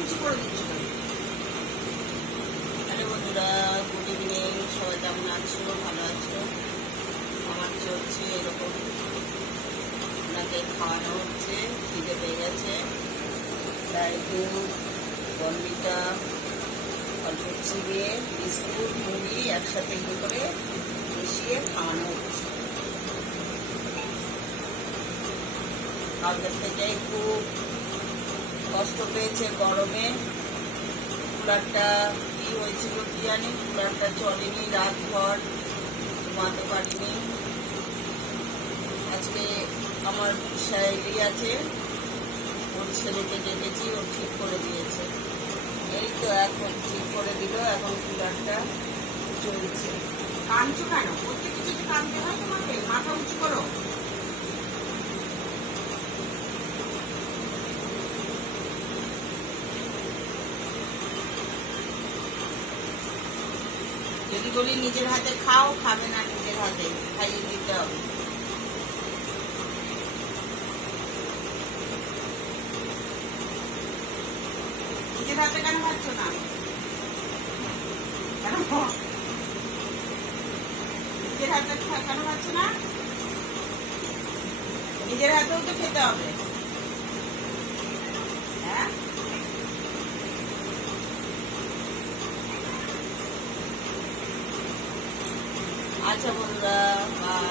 নিচু করে দিচ্ছি। হ্যালো বন্ধুরা, গুড ইভিনিং। সবাই কেমন আছো? ভালো আছো? আমার চলছে এরকম, ওনাকে খাওয়ানো হচ্ছে, খিদে পেয়ে গেছে, তাই দুধ, বনবিটা, অল্প চিড়ে, বিস্কুট, মুড়ি একসাথে ইয়ে করে মিশিয়ে খাওয়ানো হচ্ছে। কালকের থেকে খুব কষ্ট পেয়েছে গরমে। কুলারটা কি হয়েছিল কি জানি, কুলারটা চলেনি, রাতভর ঘুমাতে পারিনি। আজকে আমার শায়েরি আছে, ওর ছেলেকে ডেকেছি, ও ঠিক করে দিয়েছে। এই তো এখন ঠিক করে দিল, এখন কুলারটা চলছে। কাঁদছো কেন? প্রত্যেক কিছু কাঁদতে হয় তোমাকে? মাথা উঁচু করো। যদি বলি নিজের হাতে খাও, খাবে না, নিজের হাতে খাইয়ে দিতে হবে। নিজের হাতে কেন খাচ্ছ না? কেন নিজের হাতে কেন খাচ্ছ না? নিজের হাতেও তো খেতে হবে। হ্যাঁ, আচ্ছা বন্ধুরা, বাই।